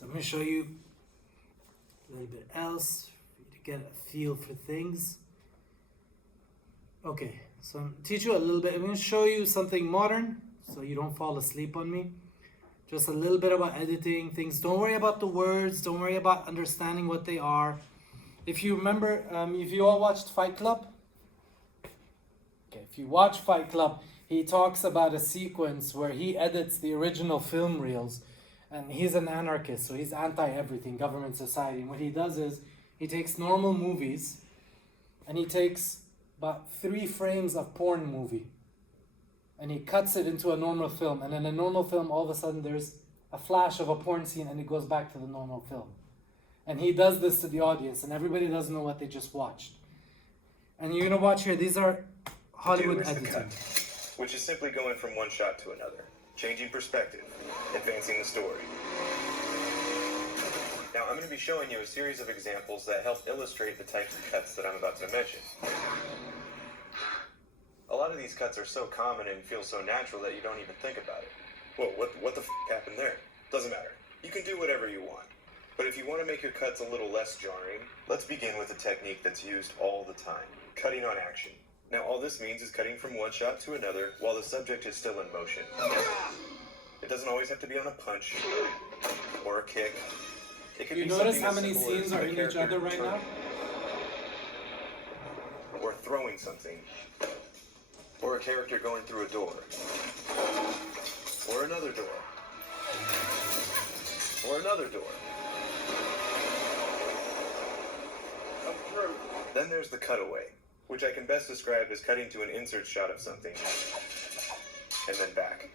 So I'm going to show you a little bit else for you to get a feel for things. Okay, so I'm teach you a little bit. I'm going to show you something modern so you don't fall asleep on me. Just a little bit about editing things. Don't worry about the words. Don't worry about understanding what they are. If you remember, if you all watched Fight Club, okay, if you watch Fight Club, he talks about a sequence where he edits the original film reels, and he's an anarchist, so he's anti-everything, government, society. And what he does is he takes normal movies and he takes about 3 frames of porn movie and he cuts it into a normal film. And in a normal film, all of a sudden there's a flash of a porn scene and it goes back to the normal film. And he does this to the audience, and everybody doesn't know what they just watched. And you're gonna watch here, these are Hollywood editing. The cut, which is simply going from one shot to another, changing perspective, advancing the story. Now I'm going to be showing you a series of examples that help illustrate the types of cuts that I'm about to mention. A lot of these cuts are so common and feel so natural that you don't even think about it. Whoa, what the f*** happened there? Doesn't matter. You can do whatever you want. But if you want to make your cuts a little less jarring, let's begin with a technique that's used all the time, cutting on action. Now all this means is cutting from one shot to another while the subject is still in motion. It doesn't always have to be on a punch or a kick. It could You be notice something how as many simple as scenes are a in each character other right now? Or throwing something. Or a character going through a door. Or another door. Or another door. Then there's the cutaway, which I can best describe as cutting to an insert shot of something, and then back.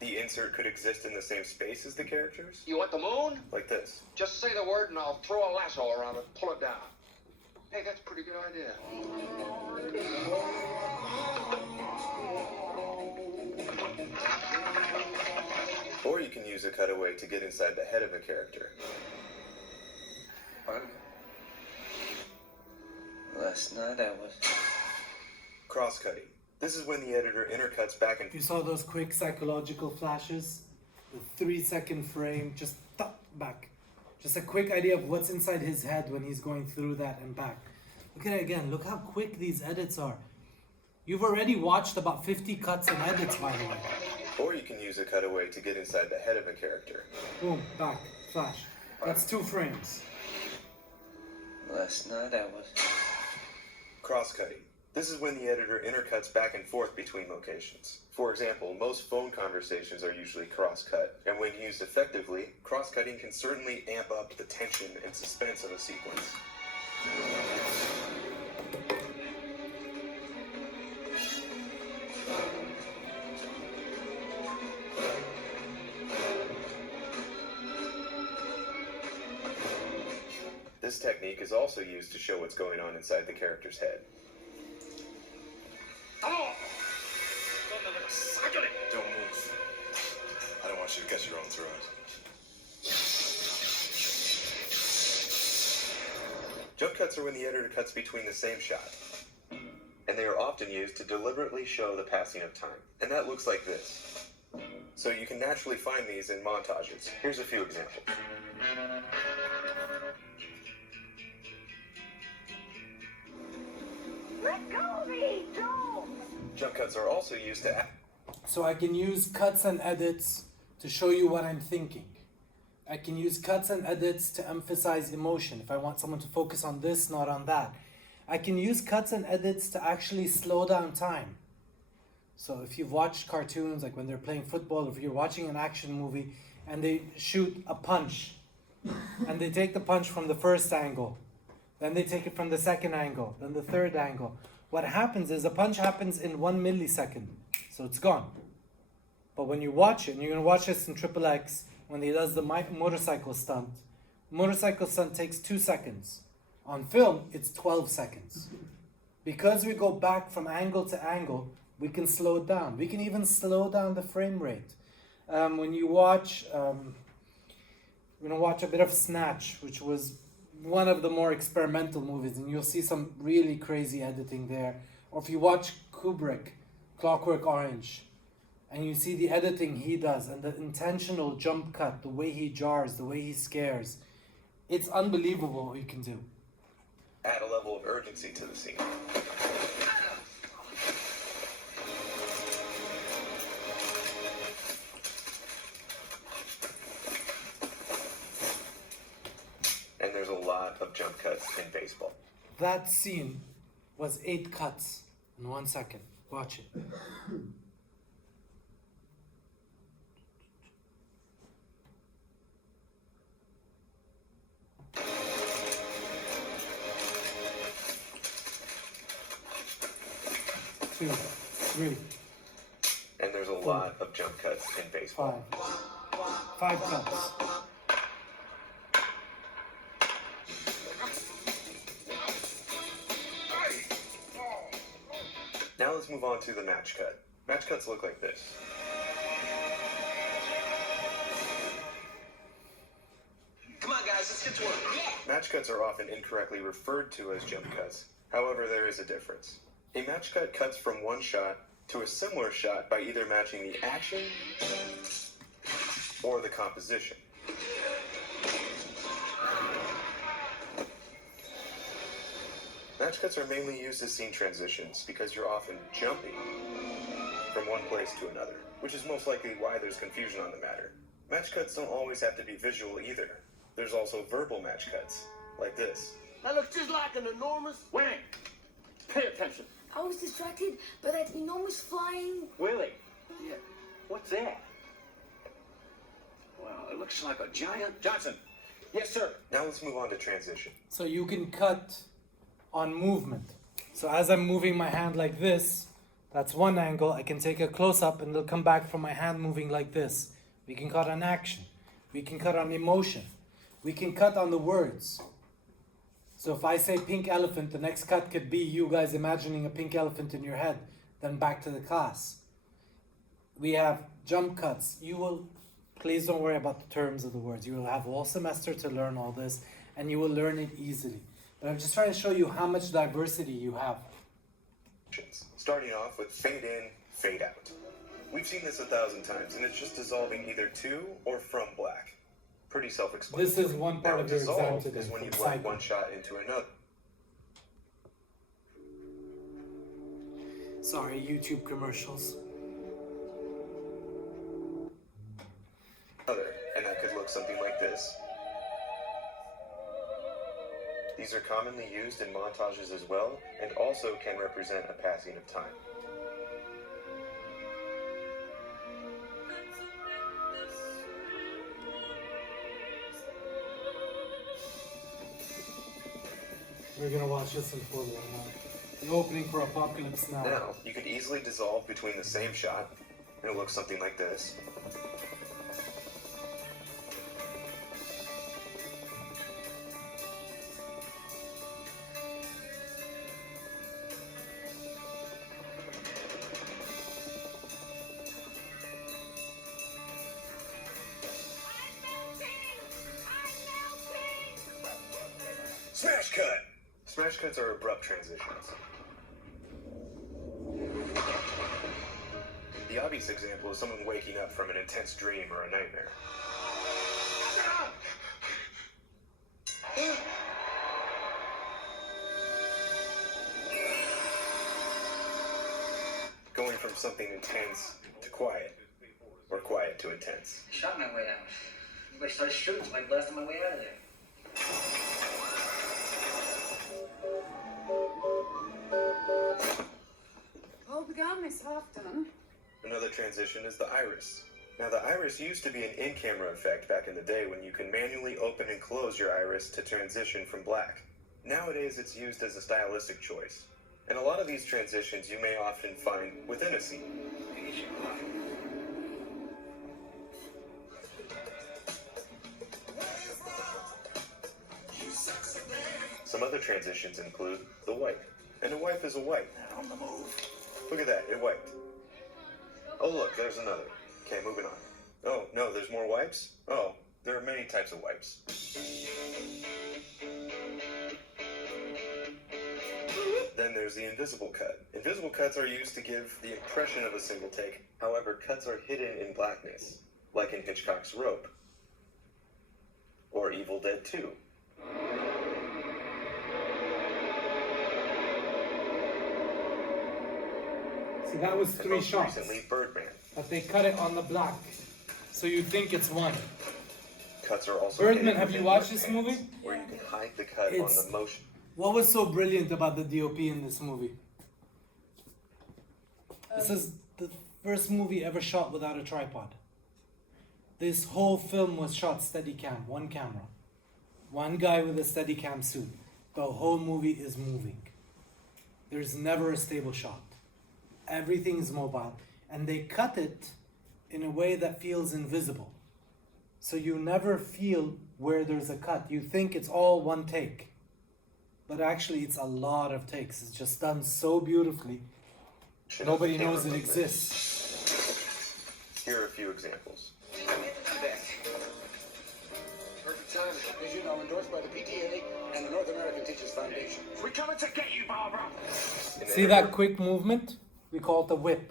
The insert could exist in the same space as the characters. You want the moon? Like this. Just say the word and I'll throw a lasso around it and pull it down. Hey, that's a pretty good idea. Or you can use a cutaway to get inside the head of a character. What? Last night I was... Cross-cutting. This is when the editor intercuts back and You saw those quick psychological flashes? The 3-second frame, just back. Just a quick idea of what's inside his head when he's going through that and back. Look at it again. Look how quick these edits are. You've already watched about 50 cuts and edits, by the way. Or you can use a cutaway to get inside the head of a character. Boom, back, flash. That's 2 frames. Last night I was... Cross-cutting. This is when the editor intercuts back and forth between locations. For example, most phone conversations are usually cross-cut, and when used effectively, cross-cutting can certainly amp up the tension and suspense of a sequence. This technique is also used to show what's going on inside the character's head. Don't move. I don't want you to cut your own throat. Jump cuts are when the editor cuts between the same shot, and they are often used to deliberately show the passing of time. And that looks like this. So you can naturally find these in montages. Here's a few examples. Let go of me! Don't! Jump cuts are also used to So I can use cuts and edits to show you what I'm thinking. I can use cuts and edits to emphasize emotion if I want someone to focus on this, not on that. I can use cuts and edits to actually slow down time. So if you've watched cartoons, like when they're playing football, if you're watching an action movie and they shoot a punch and they take the punch from the first angle, then they take it from the second angle, then the third angle. What happens is a punch happens in 1 millisecond, so it's gone. But when you watch it, and you're going to watch this in XXX, when he does the motorcycle stunt takes 2 seconds. On film, it's 12 seconds. Because we go back from angle to angle, we can slow it down. We can even slow down the frame rate. When you watch, we're going to watch a bit of Snatch, which was one of the more experimental movies, and you'll see some really crazy editing there. Or if you watch Kubrick, Clockwork Orange, and you see the editing he does and the intentional jump cut, the way he jars, the way he scares, it's unbelievable what he can do. Add a level of urgency to the scene. And there's a lot of jump cuts in baseball. That scene was 8 cuts in 1 second. Watch it. Two, three, And there's a lot of jump cuts in baseball. 5 cuts. Now let's move on to the match cut. Match cuts look like this. Come on, guys, let's get to work. Match cuts are often incorrectly referred to as jump cuts. However, there is a difference. A match cut cuts from one shot to a similar shot by either matching the action or the composition. Match cuts are mainly used as scene transitions because you're often jumping from one place to another, which is most likely why there's confusion on the matter. Match cuts don't always have to be visual either. There's also verbal match cuts, like this. That looks just like an enormous... Wait, pay attention. I was distracted by that enormous flying. Willie. Yeah, what's that? Well, it looks like a giant... Johnson. Yes, sir. Now let's move on to transition. So you can cut on movement. So as I'm moving my hand like this, that's one angle. I can take a close-up and it'll come back from my hand moving like this. We can cut on action. We can cut on emotion. We can cut on the words. So if I say pink elephant, the next cut could be you guys imagining a pink elephant in your head, then back to the class. We have jump cuts. You will, please don't worry about the terms of the words. You will have all semester to learn all this, and you will learn it easily. But I'm just trying to show you how much diversity you have. Starting off with fade in, fade out. We've seen this 1,000 times, and it's just dissolving either to or from black. Pretty self-explanatory. This is one part Now, of your exam dissolve today. is when you from blend psych. one shot into another. Sorry, YouTube commercials. And that could look something like this. These are commonly used in montages as well, and also can represent a passing of time. We're gonna watch this in full right now. The opening for Apocalypse Now. Now, you could easily dissolve between the same shot, and it looks something like this. Smash cut! Smash cuts are abrupt transitions. The obvious example is someone waking up from an intense dream or a nightmare. Going from something intense to quiet, or quiet to intense. I shot my way out. Everybody started shooting, so I blasted my way out of there. Well, the gun is half done. Another transition is the iris. Now, the iris used to be an in-camera effect back in the day when you can manually open and close your iris to transition from black. Nowadays, it's used as a stylistic choice. And a lot of these transitions you may often find within a scene. Some other transitions include the wipe. And a wipe is a wipe. On the move. Look at that, it wiped. Oh look, there's another. Okay, moving on. Oh, no, there's more wipes? Oh, there are many types of wipes. Then there's there's the invisible cut. Invisible cuts are used to give the impression of a single take. However, cuts are hidden in blackness, like in Hitchcock's Rope or Evil Dead 2. See, that was And 3 most shots, recently, Birdman. but they cut it on the black, so you think it's 1. Cuts are also Birdman, hidden have you within watched wet this pans, movie? where you can hide the cut It's- on the motion. What was so brilliant about the DOP in this movie? This is the first movie ever shot without a tripod. This whole film was shot Steadicam, 1 camera. 1 guy with a Steadicam suit. The whole movie is moving. There's never a stable shot. Everything is mobile. And they cut it in a way that feels invisible. So you never feel where there's a cut. You think it's all 1 take. But actually, it's a lot of takes. It's just done so beautifully. Nobody Camera knows it movement. exists. Here are a few examples. Perfect time. As you know, endorsed by the PTA and the North American Teachers Foundation. We're coming to get you, Barbara. An See that quick movement? We call it the whip.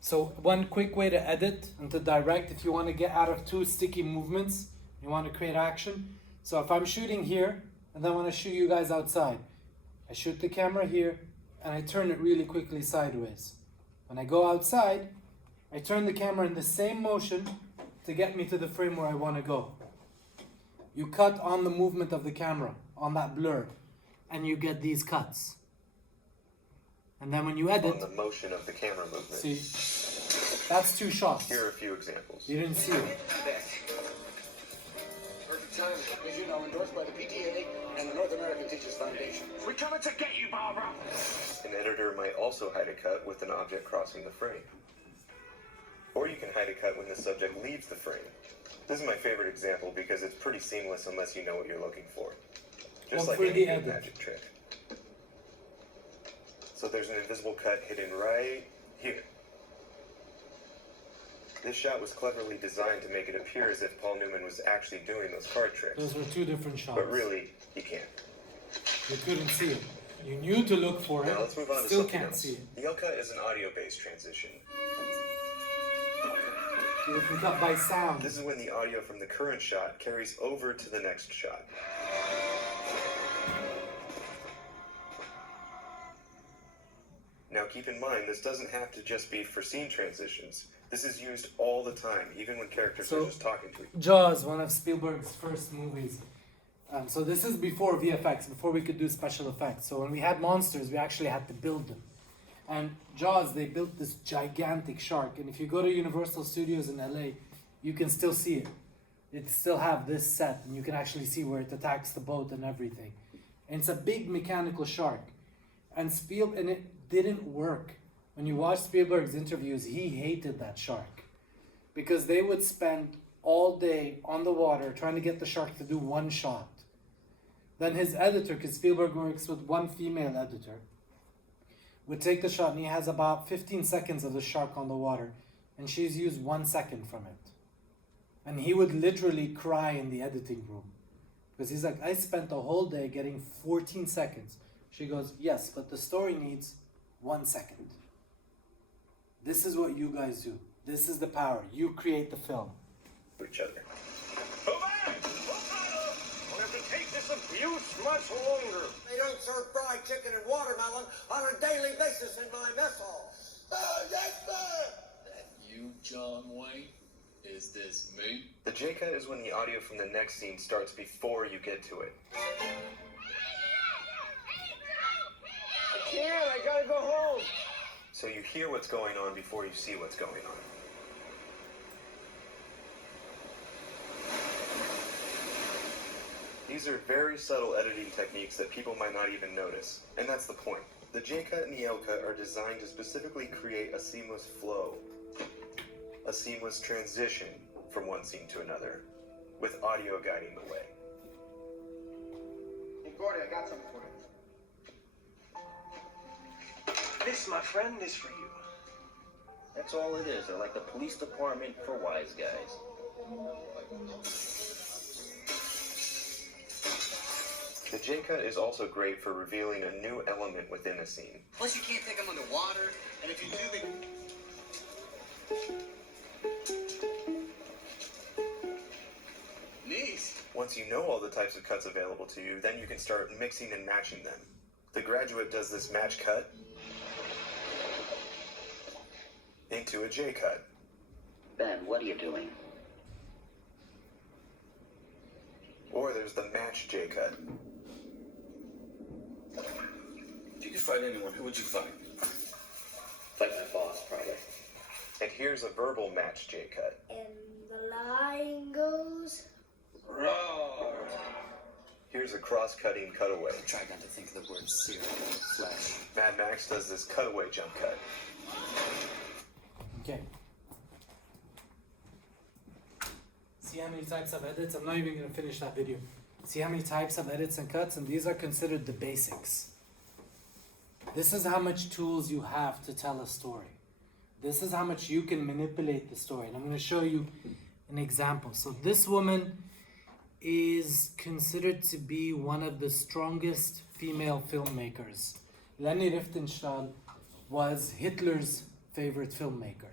So one quick way to edit and to direct, if you want to get out of 2 sticky movements, you want to create action. So if I'm shooting here, and then I want to shoot you guys outside, I shoot the camera here, and I turn it really quickly sideways. When I go outside, I turn the camera in the same motion to get me to the frame where I want to go. You cut on the movement of the camera, on that blur, and you get these cuts. And then when you edit, on the motion of the camera movement. see, that's 2 shots. Here are a few examples. You didn't see it. Perfect time. As you know, endorsed by the PTA and the North American Teachers Foundation. We're coming to get you, Barbara. An editor might also hide a cut with an object crossing the frame. Or you can hide a cut when the subject leaves the frame. This is my favorite example because it's pretty seamless unless you know what you're looking for. Just Well, like for any the good edit. magic trick. So there's an invisible cut hidden right here. This shot was cleverly designed to make it appear as if Paul Newman was actually doing those card tricks. Those were 2 different shots. But really, he can't. You couldn't see it. You knew to look for it. Now let's move on to Still something can't else. see it. The L cut is an audio-based transition. You can cut by sound. This is when the audio from the current shot carries over to the next shot. Now keep in mind, this doesn't have to just be for scene transitions. This is used all the time, even when characters So- are just talking to each other. Jaws, one of Spielberg's first movies. So this is before VFX, before we could do special effects. So when we had monsters, we actually had to build them. And Jaws, they built this gigantic shark. And if you go to Universal Studios in LA, you can still see it. It still have this set, and you can actually see where it attacks the boat and everything. And it's a big mechanical shark. And it didn't work. When you watch Spielberg's interviews, he hated that shark. Because they would spend all day on the water trying to get the shark to do 1 shot. Then his editor, because Spielberg works with 1 female editor, would take the shot, and he has about 15 seconds of the shark on the water, and she's used 1 second from it. And he would literally cry in the editing room. Because he's like, I spent the whole day getting 14 seconds. She goes, yes, but the story needs 1 second. This is what you guys do. This is the power. You create the film. Each other. Go back! We'll have to take this abuse much longer. They don't serve fried chicken and watermelon on a daily basis in my mess hall. Yes, sir! That you, John Wayne? Is this me? The J cut is when the audio from the next scene starts before you get to it. I can't. I gotta go home. So you hear what's going on before you see what's going on. These are very subtle editing techniques that people might not even notice, and that's the point. The J-cut and the L-cut are designed to specifically create a seamless flow, a seamless transition from one scene to another, with audio guiding the way. Hey, Gordy, I got something for you. This, my friend, this for you. That's all it is. They're like the police department for wise guys. The J-cut is also great for revealing a new element within a scene. Plus, you can't take them underwater, and if you do, they... Neat. Once you know all the types of cuts available to you, then you can start mixing and matching them. The Graduate does this match cut into a J-cut. Ben, what are you doing? Or there's the match J-cut. If you could fight anyone, who would you fight? Fight my boss, probably. And here's a verbal match J-cut. And the line goes. Roar! Here's a cross-cutting cutaway. Try not to think of the word cereal or flesh. Mad Max does this cutaway jump cut. Okay. See how many types of edits? I'm not even going to finish that video. See how many types of edits and cuts? And these are considered the basics. This is how much tools you have to tell a story. This is how much you can manipulate the story. And I'm going to show you an example. So this woman is considered to be one of the strongest female filmmakers. Leni Riefenstahl was Hitler's favorite filmmaker.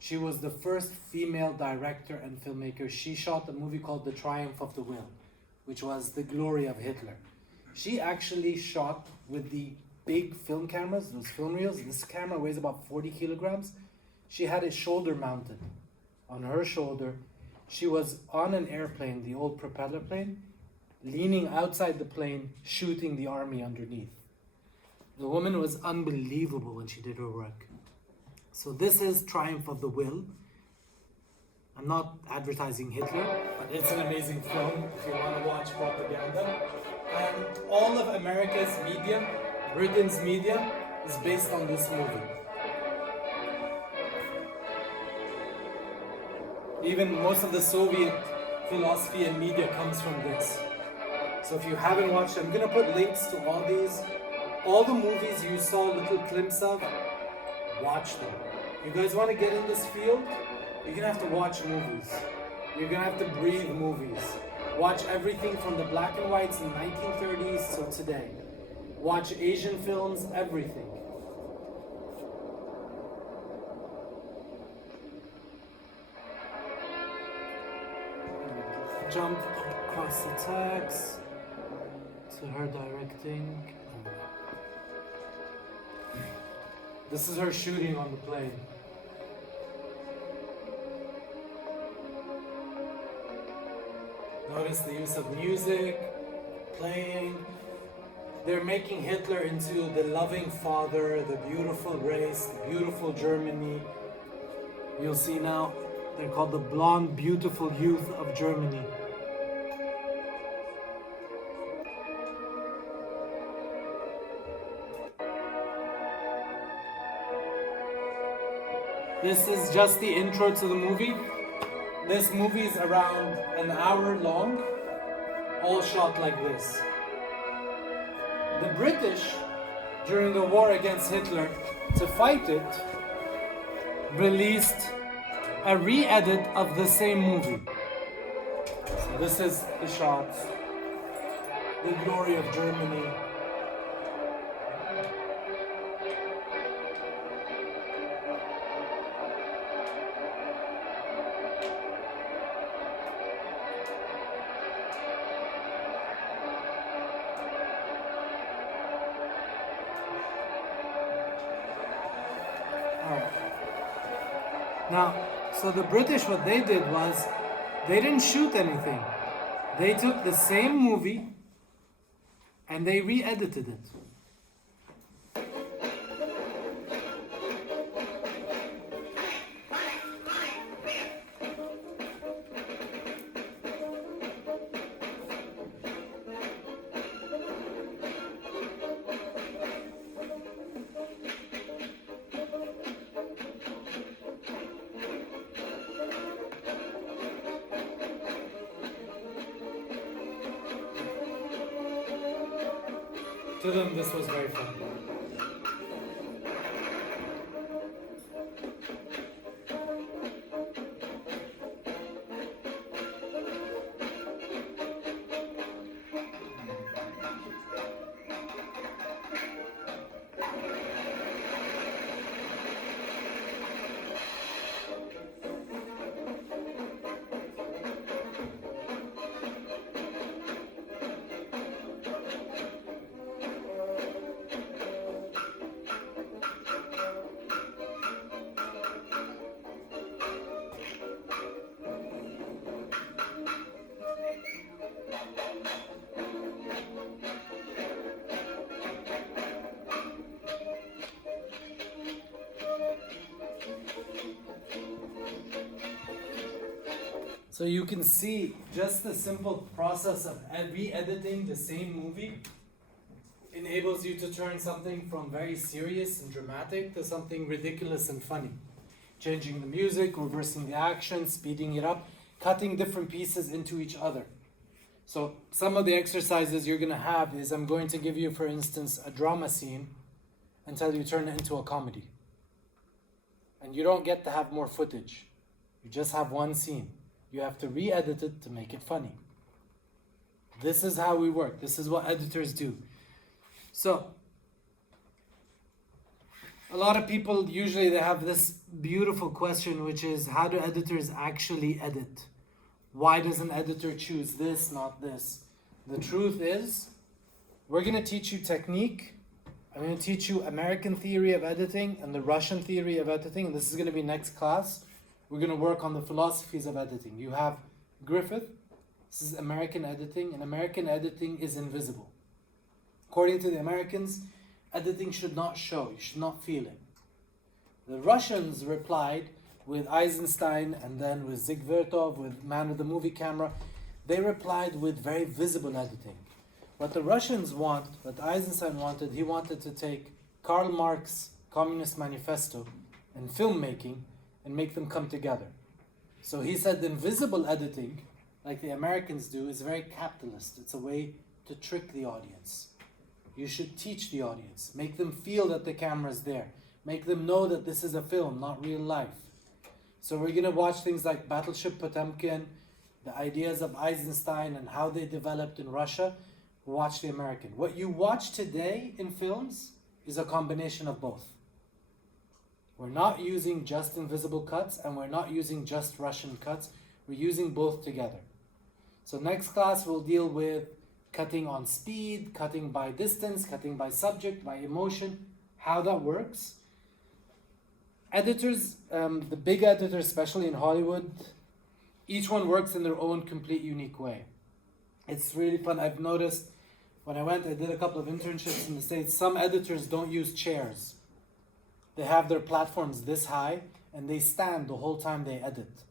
She was the first female director and filmmaker. She shot a movie called The Triumph of the Will, which was the glory of Hitler. She actually shot with the big film cameras, those film reels. This camera weighs about 40 kilograms. She had it shoulder mounted on her shoulder. She was on an airplane, the old propeller plane, leaning outside the plane, shooting the army underneath. The woman was unbelievable when she did her work. So this is Triumph of the Will. I'm not advertising Hitler, but it's an amazing film if you want to watch propaganda. And all of America's media, Britain's media, is based on this movie. Even most of the Soviet philosophy and media comes from this. So if you haven't watched, I'm going to put links to all these. All the movies you saw little clips of, watch them. You guys want to get in this field? You're going to have to watch movies. You're going to have to breathe movies. Watch everything from the black and whites in the 1930s till today. Watch Asian films, everything. Jump across the text to her directing. This is her shooting on the plane. Notice the use of music, playing. They're making Hitler into the loving father, the beautiful race, the beautiful Germany. You'll see now, they're called the blonde, beautiful youth of Germany. This is just the intro to the movie. This movie is around an hour long, all shot like this. The British, during the war against Hitler, to fight it, released a re-edit of the same movie. So this is the shots, the glory of Germany. Now, so the British, what they did was, they didn't shoot anything. They took the same movie and they re-edited it. To them, this was very fun. So you can see just the simple process of re-editing the same movie enables you to turn something from very serious and dramatic to something ridiculous and funny. Changing the music, reversing the action, speeding it up, cutting different pieces into each other. So some of the exercises you're going to have is I'm going to give you, for instance, a drama scene until you turn it into a comedy. And you don't get to have more footage. You just have one scene. You have to re-edit it to make it funny. This is how we work. This is what editors do. So, a lot of people usually they have this beautiful question, which is, how do editors actually edit? Why does an editor choose this, not this? The truth is, we're going to teach you technique. I'm going to teach you American theory of editing and the Russian theory of editing. This is going to be next class. We're going to work on the philosophies of editing. You have Griffith. This is American editing, and American editing is invisible. According to the Americans, editing should not show. You should not feel it. The Russians replied with Eisenstein and then with Zig Vertov, with Man with the Movie Camera. They replied with very visible editing. What the Russians want, what Eisenstein wanted, he wanted to take Karl Marx's Communist Manifesto and filmmaking and make them come together. So he said invisible editing, like the Americans do, is very capitalist. It's a way to trick the audience. You should teach the audience. Make them feel that the camera's there. Make them know that this is a film, not real life. So we're going to watch things like Battleship Potemkin, the ideas of Eisenstein and how they developed in Russia. We'll watch the American. What you watch today in films is a combination of both. We're not using just invisible cuts and we're not using just Russian cuts. We're using both together. So next class we'll deal with cutting on speed, cutting by distance, cutting by subject, by emotion, how that works. Editors, the big editors, especially in Hollywood, each one works in their own complete unique way. It's really fun. I've noticed when I did a couple of internships in the States, some editors don't use chairs. They have their platforms this high and they stand the whole time they edit.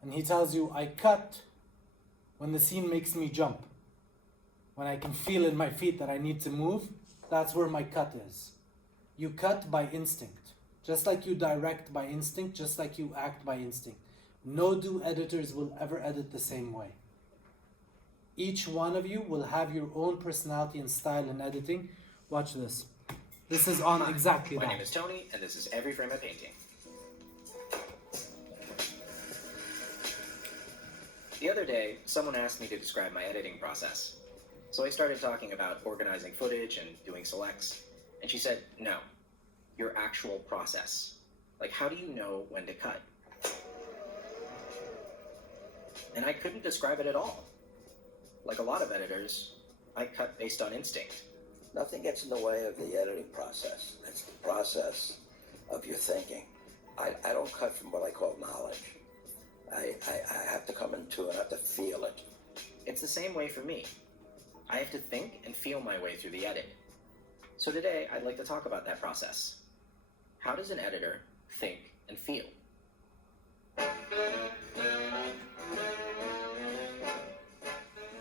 And he tells you, I cut when the scene makes me jump. When I can feel in my feet that I need to move, that's where my cut is. You cut by instinct. Just like you direct by instinct, just like you act by instinct. No two editors will ever edit the same way. Each one of you will have your own personality and style in editing. Watch this. This is on exactly that. My name is Tony, and this is Every Frame a Painting. The other day, someone asked me to describe my editing process. So I started talking about organizing footage and doing selects, and she said, no, your actual process. Like, how do you know when to cut? And I couldn't describe it at all. Like a lot of editors, I cut based on instinct. Nothing gets in the way of the editing process. It's the process of your thinking. I don't cut from what I call knowledge. I have to come into it, I have to feel it. It's the same way for me. I have to think and feel my way through the edit. So today, I'd like to talk about that process. How does an editor think and feel?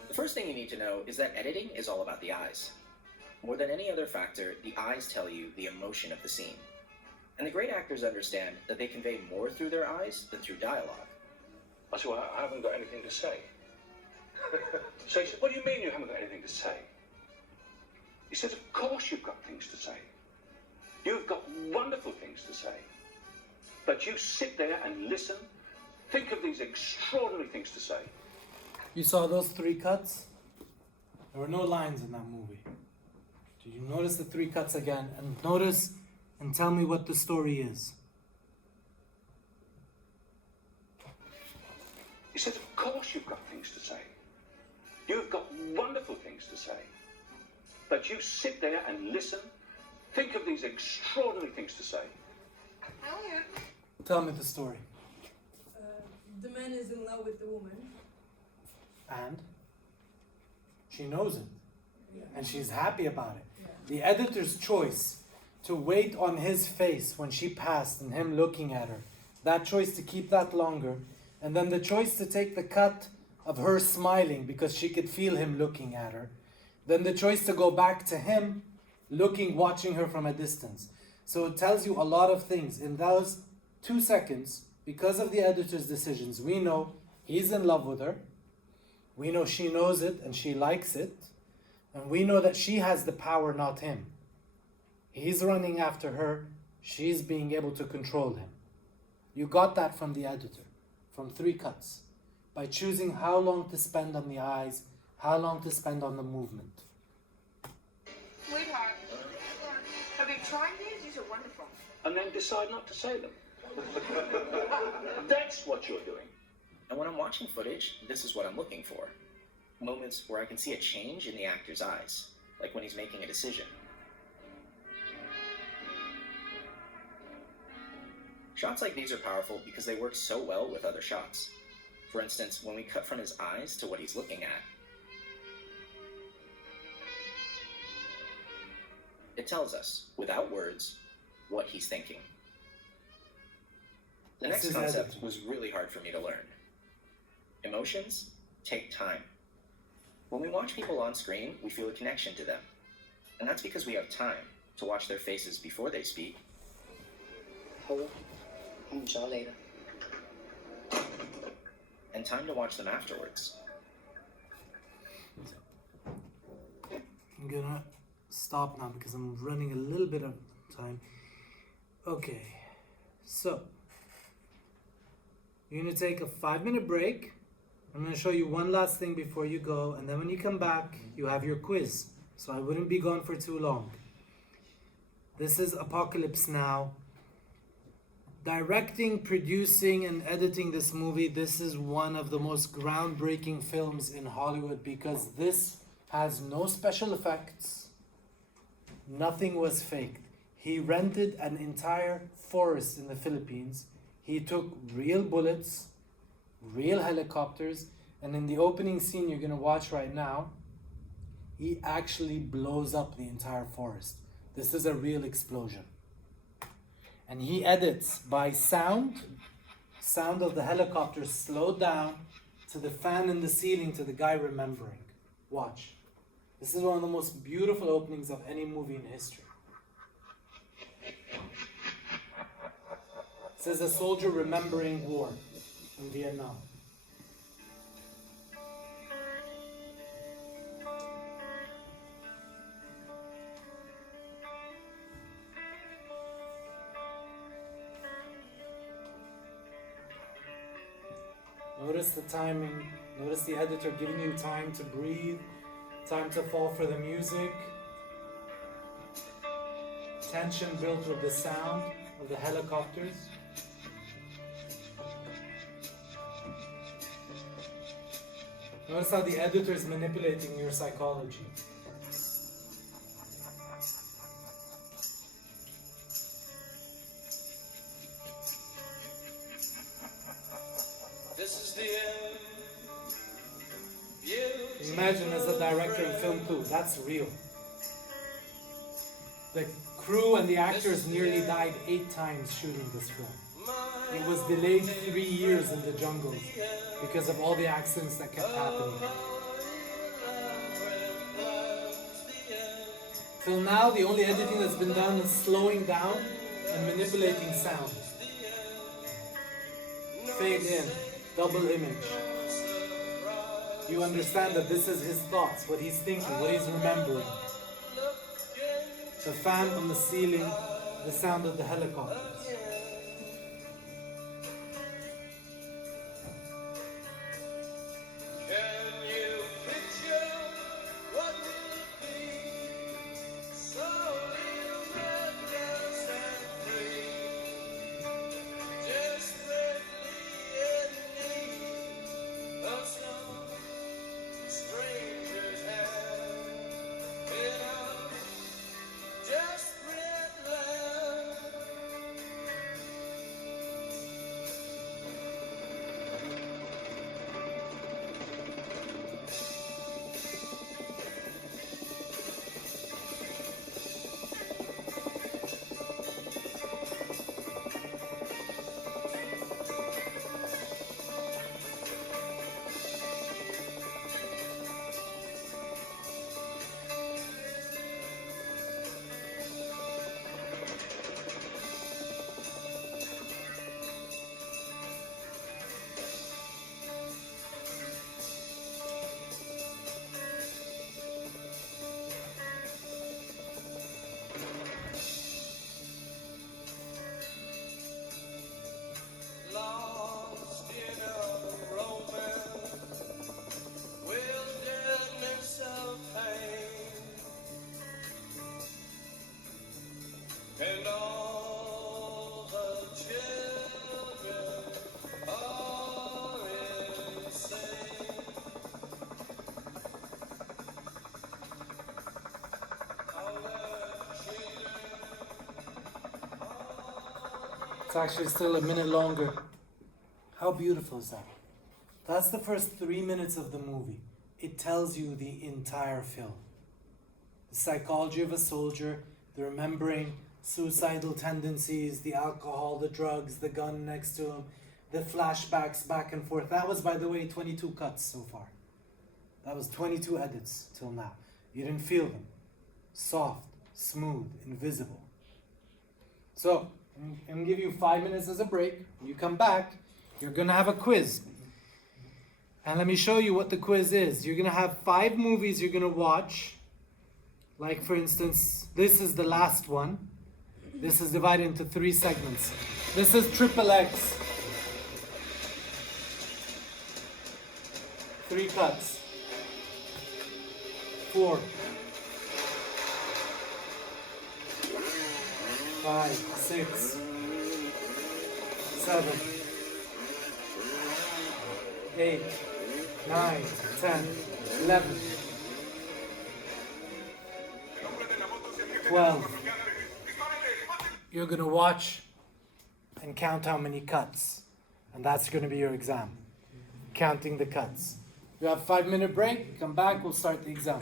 The first thing you need to know is that editing is all about the eyes. More than any other factor, the eyes tell you the emotion of the scene. And the great actors understand that they convey more through their eyes than through dialogue. I said, well, I haven't got anything to say. So he said, what do you mean you haven't got anything to say? He said, of course you've got things to say. You've got wonderful things to say. But you sit there and listen, think of these extraordinary things to say. You saw those 3 cuts? There were no lines in that movie. Did you notice the 3 cuts again? And notice and tell me what the story is. He said, of course you've got things to say. You've got wonderful things to say. But you sit there and listen, think of these extraordinary things to say. Elliot. Tell me the story. The man is in love with the woman. And? She knows it. Yeah. And she's happy about it. Yeah. The editor's choice to wait on his face when she passed and him looking at her, that choice to keep that longer and then the choice to take the cut of her smiling because she could feel him looking at her, then the choice to go back to him looking, watching her from a distance. So it tells you a lot of things. In those 2 seconds, because of the editor's decisions, we know he's in love with her, we know she knows it and she likes it, and we know that she has the power, not him. He's running after her, she's being able to control him. You got that from the editor, from 3 cuts, by choosing how long to spend on the eyes, how long to spend on the movement. Sweetheart, have you tried these? These are wonderful. And then decide not to say them. That's what you're doing. And when I'm watching footage, this is what I'm looking for. Moments where I can see a change in the actor's eyes, like when he's making a decision. Shots like these are powerful because they work so well with other shots. For instance, when we cut from his eyes to what he's looking at, it tells us, without words, what he's thinking. The next concept was really hard for me to learn. Emotions take time. When we watch people on screen, we feel a connection to them. And that's because we have time to watch their faces before they speak. later. And time to watch them afterwards. I'm gonna stop now because I'm running a little bit of time. Okay, so you're gonna take a 5-minute break. I'm gonna show you one last thing before you go, and then when you come back, you have your quiz. So I wouldn't be gone for too long. This is Apocalypse Now. Directing, producing, and editing this movie, this is one of the most groundbreaking films in Hollywood because this has no special effects. Nothing was faked. He rented an entire forest in the Philippines. He took real bullets, real helicopters, and in the opening scene you're gonna watch right now, he actually blows up the entire forest. This is a real explosion. And he edits by sound of the helicopter slowed down to the fan in the ceiling to the guy remembering. Watch. This is one of the most beautiful openings of any movie in history. It says a soldier remembering war in Vietnam. Notice the timing, notice the editor giving you time to breathe, time to fall for the music. Tension built with the sound of the helicopters. Notice how the editor is manipulating your psychology. This is the end. Imagine as a director in film too, that's real. The crew and the actors nearly died 8 times shooting this film. It was delayed 3 years in the jungles because of all the accidents that kept happening. Till now, the only editing that's been done is slowing down and manipulating sound. Fade in, double image. You understand that this is his thoughts, what he's thinking, what he's remembering. The fan on the ceiling, the sound of the helicopters. It's actually still a minute longer. How beautiful is that? That's the first 3 minutes of the movie. It tells you the entire film. The psychology of a soldier, the remembering, suicidal tendencies, the alcohol, the drugs, the gun next to him, the flashbacks back and forth. That was, by the way, 22 cuts so far. That was 22 edits till now. You didn't feel them. Soft, smooth, invisible. So, I'm going to give you 5 minutes as a break. When you come back, you're going to have a quiz. And let me show you what the quiz is. You're going to have 5 movies you're going to watch. Like, for instance, this is the last one. This is divided into 3 segments. This is XXX. 3 cuts. 4. 5, 6, 7, 8, 9, 10, 11, 12. You're going to watch and count how many cuts. And that's going to be your exam. Counting the cuts. You have a 5-minute break. Come back. We'll start the exam.